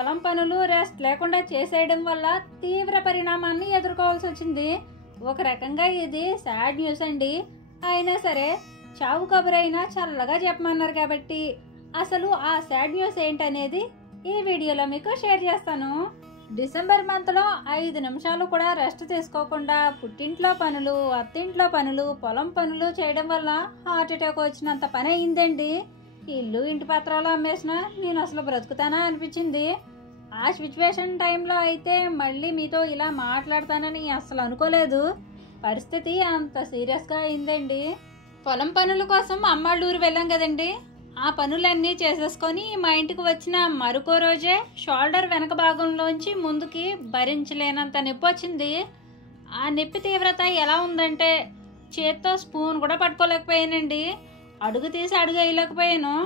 పొలం పనులు రెస్ట్ లేకుండా చేసేయడం వల్ల తీవ్ర పరిణామాన్ని ఎదుర్కోవాల్సి వచ్చింది. ఒక రకంగా ఇది సాడ్ న్యూస్ అండి. అయినా సరే చావు కబురైనా చల్లగా చెప్పమన్నారు కాబట్టి అసలు ఆ సాడ్ న్యూస్ ఏంటనేది ఈ వీడియోలో మీకు షేర్ చేస్తాను. డిసెంబర్ మంత్లో 5 నిమిషాలు కూడా రెస్ట్ తీసుకోకుండా పుట్టింట్లో పనులు, అత్తింట్లో పనులు, పొలం పనులు చేయడం వల్ల హార్ట్ అటాక్ వచ్చినంత పని అయిందండి. ఇల్లు ఇంటి పత్రాలు అమ్మేసినా నేను అసలు బ్రతుకుతానా అనిపించింది. ఆ సిచ్యువేషన్ టైంలో అయితే మళ్ళీ మీతో ఇలా మాట్లాడతానని అసలు అనుకోలేదు. పరిస్థితి అంత సీరియస్గా అయిందండి. పొలం పనుల కోసం అమ్మాళ్ళూరు వెళ్ళాం కదండి. ఆ పనులన్నీ చేసేసుకొని మా ఇంటికి వచ్చిన మరొక రోజే షోల్డర్ వెనక భాగంలోంచి ముందుకి భరించలేనంత నొప్పి వచ్చింది. ఆ నొప్పి తీవ్రత ఎలా ఉందంటే చేత్తో స్పూన్ కూడా పట్టుకోలేకపోయానండి. అడుగు తీసి అడుగు వేయలేకపోయాను.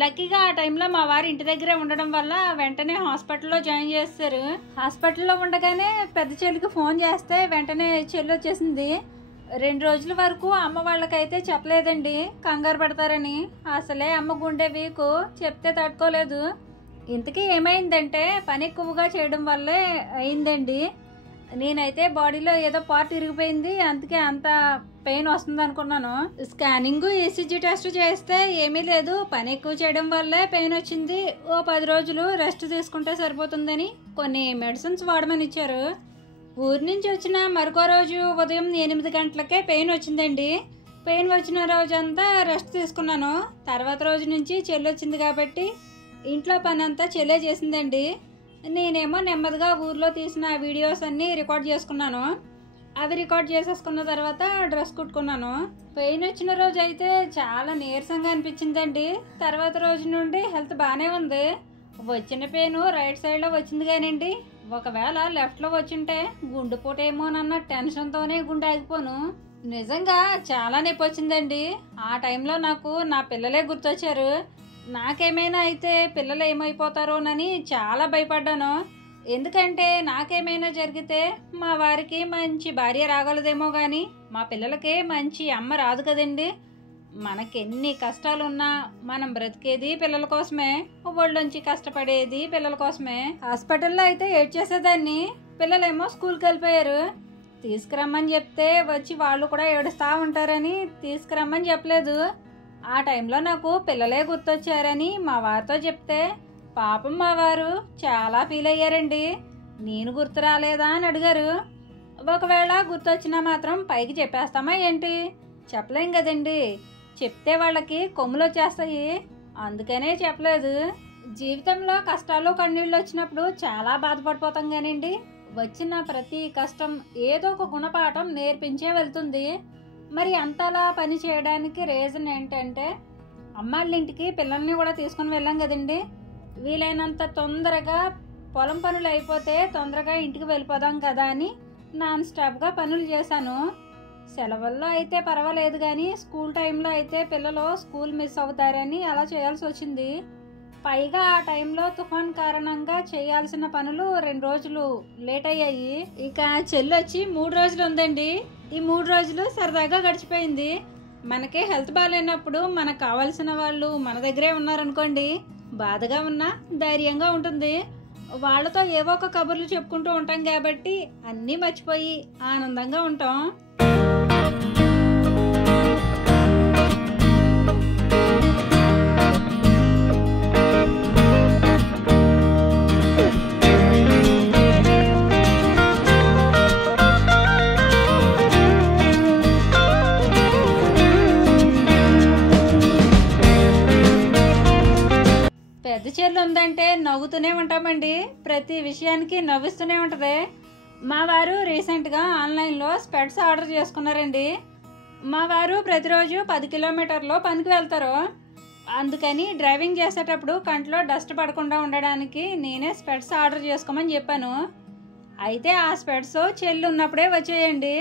లక్కీగా ఆ టైంలో మా వారి ఇంటి దగ్గరే ఉండడం వల్ల వెంటనే హాస్పిటల్లో జాయిన్ చేస్తారు. హాస్పిటల్లో ఉండగానే పెద్ద చెల్లికి ఫోన్ చేస్తే వెంటనే చెల్లి వచ్చేసింది. 2 రోజుల వరకు అమ్మ వాళ్ళకైతే చెప్పలేదండి, కంగారు పడతారని. అసలే అమ్మ గుండె వీకు, చెప్తే తట్టుకోలేదు. ఇంతకీ ఏమైందంటే పని ఎక్కువగా చేయడం వల్లే అయిందండి. నేనైతే బాడీలో ఏదో పార్ట్ ఇరిగిపోయింది, అందుకే అంత పెయిన్ వస్తుంది అనుకున్నాను. స్కానింగ్, ఈసీజీ టెస్ట్ చేస్తే ఏమీ లేదు, పని ఎక్కువ చేయడం వల్లే పెయిన్ వచ్చింది, ఓ 10 రోజులు రెస్ట్ తీసుకుంటే సరిపోతుందని కొన్ని మెడిసిన్స్ వాడమని ఇచ్చారు. ఊరి నుంచి వచ్చిన మరొక రోజు ఉదయం 8 గంటలకే పెయిన్ వచ్చిందండి. పెయిన్ వచ్చిన రోజంతా రెస్ట్ తీసుకున్నాను. తర్వాత రోజు నుంచి చెల్లి వచ్చింది కాబట్టి ఇంట్లో పని అంతా చెల్లే చేసిందండి. నేనేమో నెమ్మదిగా ఊర్లో తీసిన వీడియోస్ అన్నీ రికార్డ్ చేసుకున్నాను. అవి రికార్డ్ చేసేసుకున్న తర్వాత డ్రెస్ కుట్టుకున్నాను. పెయిన్ వచ్చిన రోజు అయితే చాలా నీరసంగా అనిపించిందండి. తర్వాత రోజు నుండి హెల్త్ బాగానే ఉంది. వచ్చిన పెయిన్ రైట్ సైడ్లో వచ్చింది కానండి, ఒకవేళ లెఫ్ట్లో వచ్చింటే గుండెపోటేమోనన్న టెన్షన్తోనే గుండె ఆగిపోను. నిజంగా చాలా నొప్పి వచ్చిందండి. ఆ టైంలో నాకు నా పిల్లలే గుర్తొచ్చారు. నాకేమైనా అయితే పిల్లలు ఏమైపోతారోనని చాలా భయపడ్డాను. ఎందుకంటే నాకేమైనా జరిగితే మా వారికి మంచి భార్య రాగలదేమో కానీ మా పిల్లలకే మంచి అమ్మ రాదు కదండి. మనకెన్ని కష్టాలున్నా మనం బ్రతికేది పిల్లల కోసమే, ఒళ్ళొంచి కష్టపడేది పిల్లల కోసమే. హాస్పిటల్లో అయితే ఏడ్చేసేదాన్ని. పిల్లలేమో స్కూల్కి వెళ్ళిపోయారు. తీసుకురమ్మని చెప్తే వచ్చి వాళ్ళు కూడా ఏడుస్తూ ఉంటారని తీసుకురమ్మని చెప్పలేదు. ఆ టైంలో నాకు పిల్లలే గుర్తొచ్చారని మా వారితో చెప్తే పాపం మా వారు చాలా ఫీల్ అయ్యారండి. నేను గుర్తు రాలేదా అని అడిగారు. ఒకవేళ గుర్తొచ్చినా మాత్రం పైకి చెప్పేస్తామా ఏంటి? చెప్పలేం కదండి. చెప్తే వాళ్ళకి కొమ్ములు వచ్చేస్తాయి, అందుకనే చెప్పలేదు. జీవితంలో కష్టాలు కన్నీళ్ళు వచ్చినప్పుడు చాలా బాధపడిపోతాం కానివ్వండి, వచ్చిన ప్రతి కష్టం ఏదో ఒక గుణపాఠం నేర్పించే వెళ్తుంది. మరి అంతలా పని చేయడానికి రీజన్ ఏంటంటే అమ్మాళ్ళ ఇంటికి పిల్లల్ని కూడా తీసుకుని వెళ్ళాం కదండి. వీలైనంత తొందరగా పొలం పనులు అయిపోతే తొందరగా ఇంటికి వెళ్ళిపోదాం కదా అని నాన్ స్టాప్గా పనులు చేశాను. సెలవుల్లో అయితే పర్వాలేదు కానీ స్కూల్ టైంలో అయితే పిల్లలు స్కూల్ మిస్ అవుతారని అలా చేయాల్సి వచ్చింది. పైగా ఆ టైంలో తుఫాన్ కారణంగా చేయాల్సిన పనులు 2 రోజులు లేట్ అయ్యాయి. ఇక చెల్లి వచ్చి 3 రోజులు ఉందండి. ఈ 3 రోజులు సరదాగా గడిచిపోయింది. మనకే హెల్త్ బాగాలేనప్పుడు మనకు కావాల్సిన వాళ్ళు మన దగ్గరే ఉన్నారనుకోండి, బాధగా ఉన్నా ధైర్యంగా ఉంటుంది. వాళ్ళతో ఏవో ఒక కబుర్లు చెప్పుకుంటూ ఉంటాం కాబట్టి అన్నీ మర్చిపోయి ఆనందంగా ఉంటాం. పెద్ద చెల్లి ఉందంటే నవ్వుతూనే ఉంటామండి. ప్రతి విషయానికి నవ్విస్తూనే ఉంటుంది. మా వారు రీసెంట్గా ఆన్లైన్లో స్పెట్స్ ఆర్డర్ చేసుకున్నారండి. మా వారు ప్రతిరోజు 10 కిలోమీటర్లు పనికి వెళ్తారు. అందుకని డ్రైవింగ్ చేసేటప్పుడు కంట్లో డస్ట్ పడకుండా ఉండడానికి నేనే స్పెట్స్ ఆర్డర్ చేసుకోమని చెప్పాను. అయితే ఆ స్పెట్స్ చెల్లి ఉన్నప్పుడే వచ్చేయండి.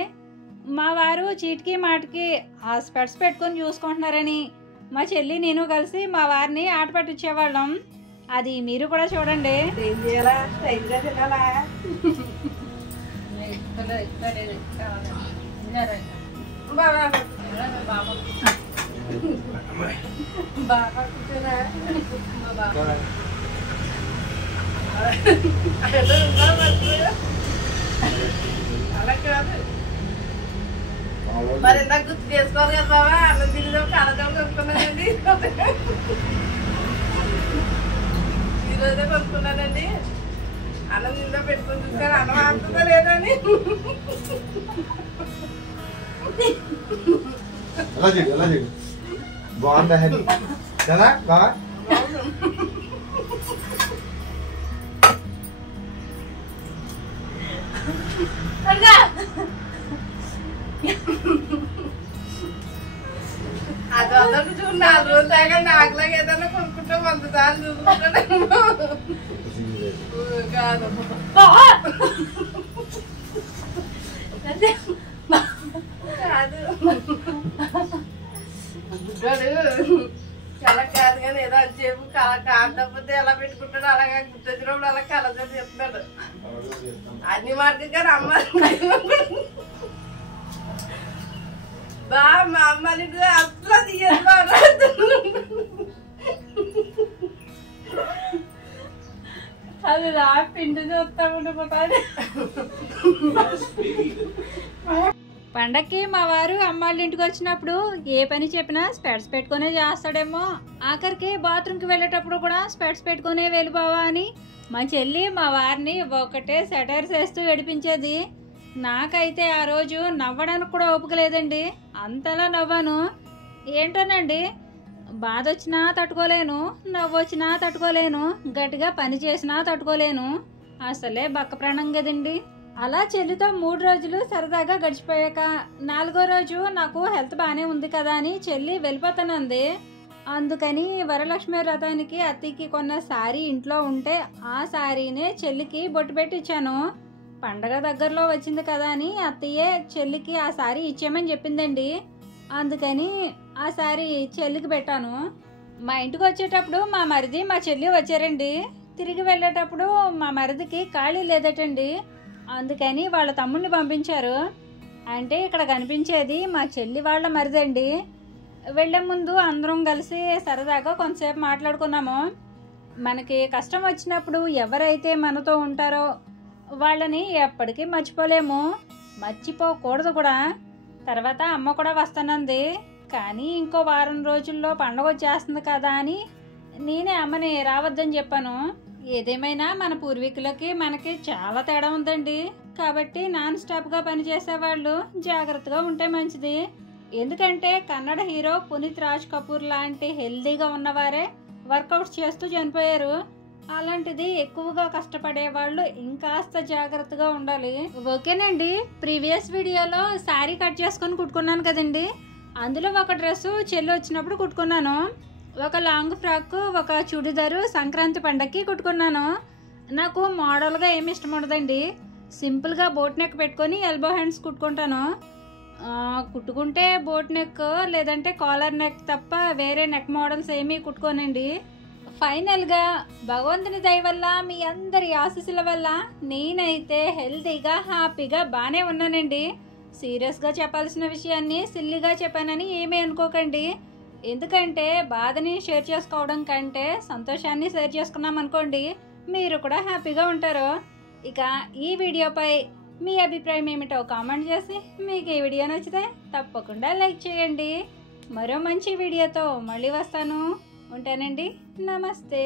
మా వారు చీటికి మాటికి ఆ స్పెట్స్ పెట్టుకొని చూసుకుంటున్నారని మా చెల్లి నేను కలిసి మా వారిని ఆట పట్టించేవాళ్ళం. అది మీరు కూడా చూడండి. అలా కాదు మరి ఇందాక గుర్తు చేసుకోవాలి కదా బాబా. అన్నం తిరిగి కలజాలు కొనుక్కున్నానండి. ఈరోజే కొనుక్కున్నానండి. అన్నం తిరిగిలో పెట్టుకుని చూసాను అన్నం ఆడుతుందా లేదని. బాగుందా కదా బాగా అది అందరికి చూడు 4 రోజులు దాకా నాకులాగా ఏదన్నా కొనుక్కుంటే 100 సార్లు చూసుకుంటాను కాదు. గుడ్డాడు చాలా కాదు కానీ ఏదో అని చెప్పు కాకపోతే ఎలా పెట్టుకుంటాడు అలాగా గుర్తొచ్చినప్పుడు అలా కలజోడు చెప్తాడు. అన్ని మార్గం కానీ అమ్మ బా మా అమ్మని అట్లా తీయదు. అది రా పిండి చూస్తా ఉండిపోతాది. పండక్కి మా వారు అమ్మాళ్ళ ఇంటికి వచ్చినప్పుడు ఏ పని చెప్పినా స్పెట్స్ పెట్టుకునే చేస్తాడేమో. ఆఖరికి బాత్రూమ్కి వెళ్ళేటప్పుడు కూడా స్పెట్స్ పెట్టుకునే వెళ్ళిపోవా అని మా చెల్లి మా వారిని ఒకటే సెటైర్స్ వేస్తూ ఏడిపించేది. నాకైతే ఆ రోజు నవ్వడానికి కూడా ఓపిక లేదండి, అంతలా నవ్వాను. ఏంటోనండి, బాధ వచ్చినా తట్టుకోలేను, నవ్వు వచ్చినా తట్టుకోలేను, గట్టిగా పని చేసినా తట్టుకోలేను. అసలే బక్క ప్రాణం కదండి. అలా చెల్లితో 3 రోజులు సరదాగా గడిచిపోయాక 4వ రోజు నాకు హెల్త్ బాగానే ఉంది కదా అని చెల్లి వెళ్ళిపోతానంది. అందుకని వరలక్ష్మి వ్రతానికి అత్తయ్యకి కొన్న శారీ ఇంట్లో ఉంటే ఆ శారీనే చెల్లికి బొట్టు పెట్టి ఇచ్చాను. పండగ దగ్గరలో వచ్చింది కదా అని అత్తయ్యే చెల్లికి ఆ శారీ ఇచ్చేయమని చెప్పిందండి. అందుకని ఆ శారీ చెల్లికి పెట్టాను. మా ఇంటికి వచ్చేటప్పుడు మా మరిది మా చెల్లి వచ్చారండి. తిరిగి వెళ్ళేటప్పుడు మా మరిదికి ఖాళీ లేదటండి. అందుకని వాళ్ళ తమ్ముడిని పంపించారు. అంటే ఇక్కడ కనిపించేది మా చెల్లి వాళ్ళ మరిదండి. వెళ్ళే ముందు అందరం కలిసి సరదాగా కొంతసేపు మాట్లాడుకున్నాము. మనకి కష్టం వచ్చినప్పుడు ఎవరైతే మనతో ఉంటారో వాళ్ళని ఎప్పటికీ మర్చిపోలేము, మర్చిపోకూడదు కూడా. తర్వాత అమ్మ కూడా వస్తానంది, కానీ ఇంకో వారం రోజుల్లో పండగ వచ్చేస్తుంది కదా అని నేనే అమ్మని రావద్దని చెప్పాను. ఏదేమైనా మన పూర్వీకులకి మనకి చాలా తేడా ఉందండి. కాబట్టి నాన్ స్టాప్గా పనిచేసేవాళ్ళు జాగ్రత్తగా ఉంటే మంచిది. ఎందుకంటే కన్నడ హీరో పునీత్ రాజ్ కపూర్ లాంటి హెల్దీగా ఉన్నవారే వర్కౌట్స్ చేస్తూ చనిపోయారు. అలాంటిది ఎక్కువగా కష్టపడే వాళ్ళు ఇంకాస్త జాగ్రత్తగా ఉండాలి. ఓకేనండి, ప్రీవియస్ వీడియోలో శారీ కట్ చేసుకొని కుట్టుకున్నాను కదండి, అందులో ఒక డ్రెస్సు చెల్లి వచ్చినప్పుడు కుట్టుకున్నాను, ఒక లాంగ్ ఫ్రాక్, ఒక చుడిదారు సంక్రాంతి పండగకి కుట్టుకున్నాను. నాకు మోడల్గా ఏమి ఇష్టం ఉండదండి, సింపుల్గా బోట్ నెక్ పెట్టుకొని ఎల్బో హ్యాండ్స్ కుట్టుకుంటాను. కుట్టుకుంటే బోట్ నెక్ లేదంటే కాలర్ నెక్ తప్ప వేరే నెక్ మోడల్స్ ఏమీ కుట్టుకోనండి. ఫైనల్గా భగవంతుని దయ వల్ల మీ అందరి ఆశీస్సుల వల్ల నేనైతే హెల్తీగా హ్యాపీగా బాగానే ఉన్నానండి. సీరియస్గా చెప్పాల్సిన విషయాన్ని సిల్లీగా చెప్పానని ఏమీ అనుకోకండి. ఎందుకంటే బాధని షేర్ చేసుకోవడం కంటే సంతోషాన్ని షేర్ చేసుకున్నాం అనుకోండి, మీరు కూడా హ్యాపీగా ఉంటారు. ఇక ఈ వీడియోపై మీ అభిప్రాయం ఏమిటో కామెంట్ చేసి మీకు ఈ వీడియో నచ్చితే తప్పకుండా లైక్ చేయండి. మరో మంచి వీడియోతో మళ్ళీ వస్తాను. ఉంటానండి. నమస్తే.